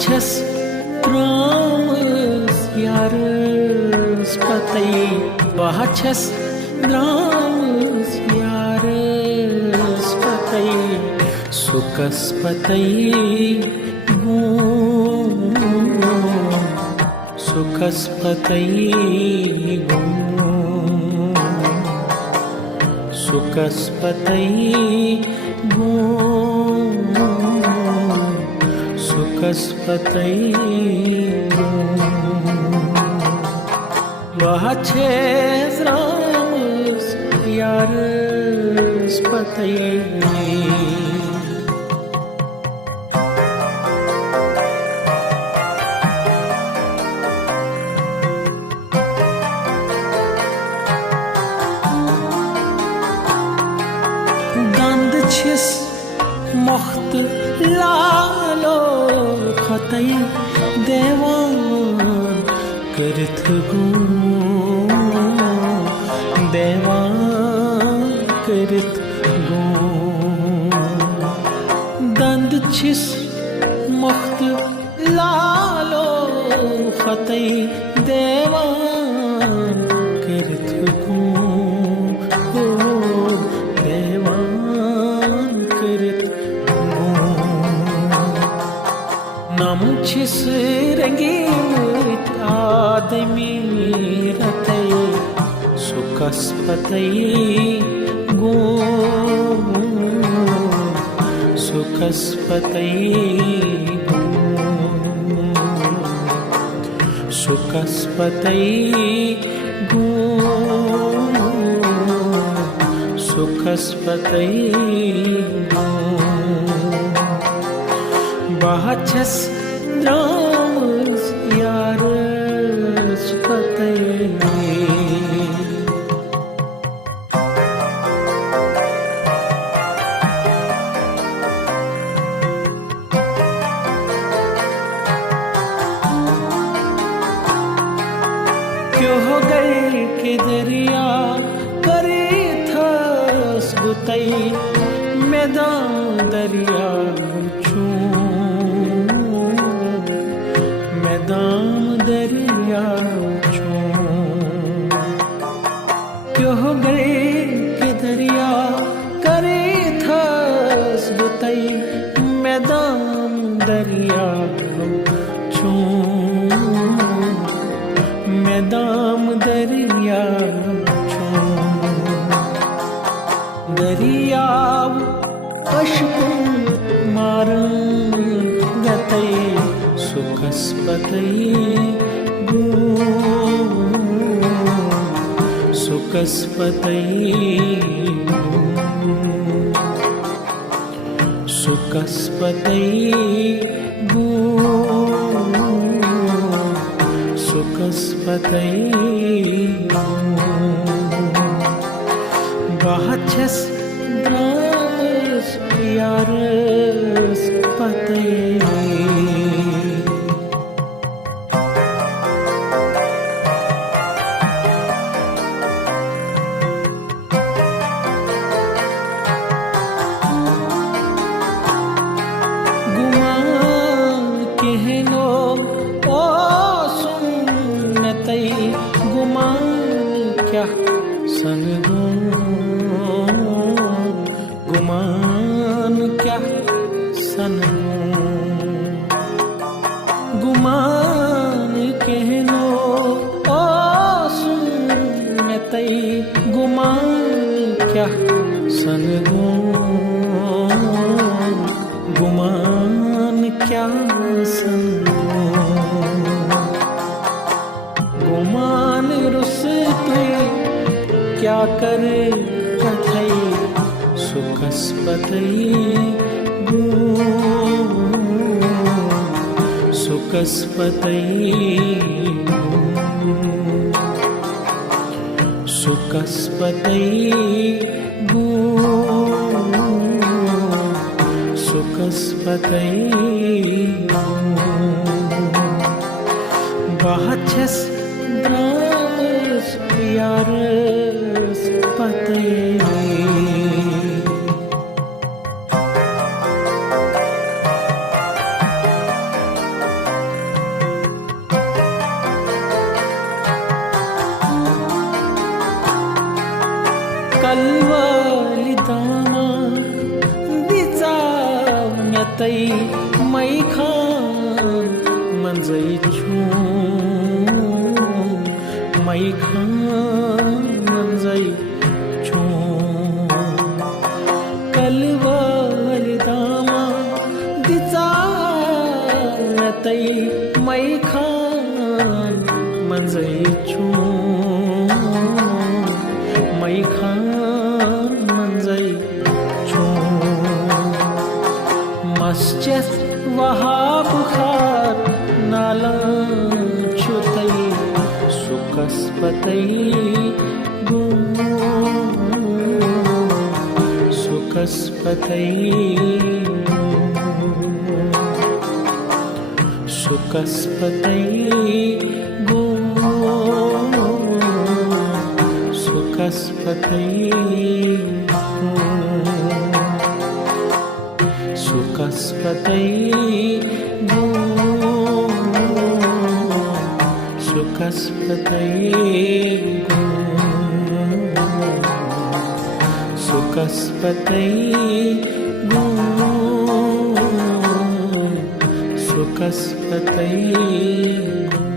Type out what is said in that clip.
Bahachas dramas yaras patai, bahachas dramas yaras patai, sukas patai gum, sukas patai gum, sukas patai gum, sukas patai bahachas dramas yaras patai. Dand chis mocht lalo khatai devan karth gum, devan karth gum. Dand chis mocht lalo khatai devan karth gum, devan karth gum. Nam chis rangit adami ratai, sukas patai gum, sukas patai gum, sukas patai gum, sukas patai gum. Bahachas dramas yaras patai. क्यों हो गए कि दरिया करे thus गुतई, मैदान दरिया छूं, मैदान दरिया छूं. क्यों हो गए कि दरिया करे थस गुतई, मैदान दरिया छूं, मैदान दरिया छूं. दरियाव अश्कुन मारन गतई, सुकस पतई गum, सुकस पतई gum, सुकस पतई gum, सुकस पतई gum. Bahachas dramas yaras patai. गुमान क्या सन गूं, गुमान क्या सन गूं. गुमान कहनो ओ सुन में तई, गुमान क्या सन गूं, गुमान क्या सन गूं. गुमान रुसते क्या करे कथई, सुकस पतई गूं, सुकस पतई गूं, सुकस पतई गूं, सुकस पतई गूं. Bahachas dramas yaras patai. पतै मैखान मंजै छु मैखान मंजै छु कलवल दामा दिचातै मैखान मंजै छु मैखान मंजै छु मस्जिद वहाँ बुखार नाला छुतै सुकस पतै गो सुकस पतै सुकस पतै गो सुकस पतै सुकस पतै गो सुकस पतै गो सुकस पतै गो सुकस पतै गो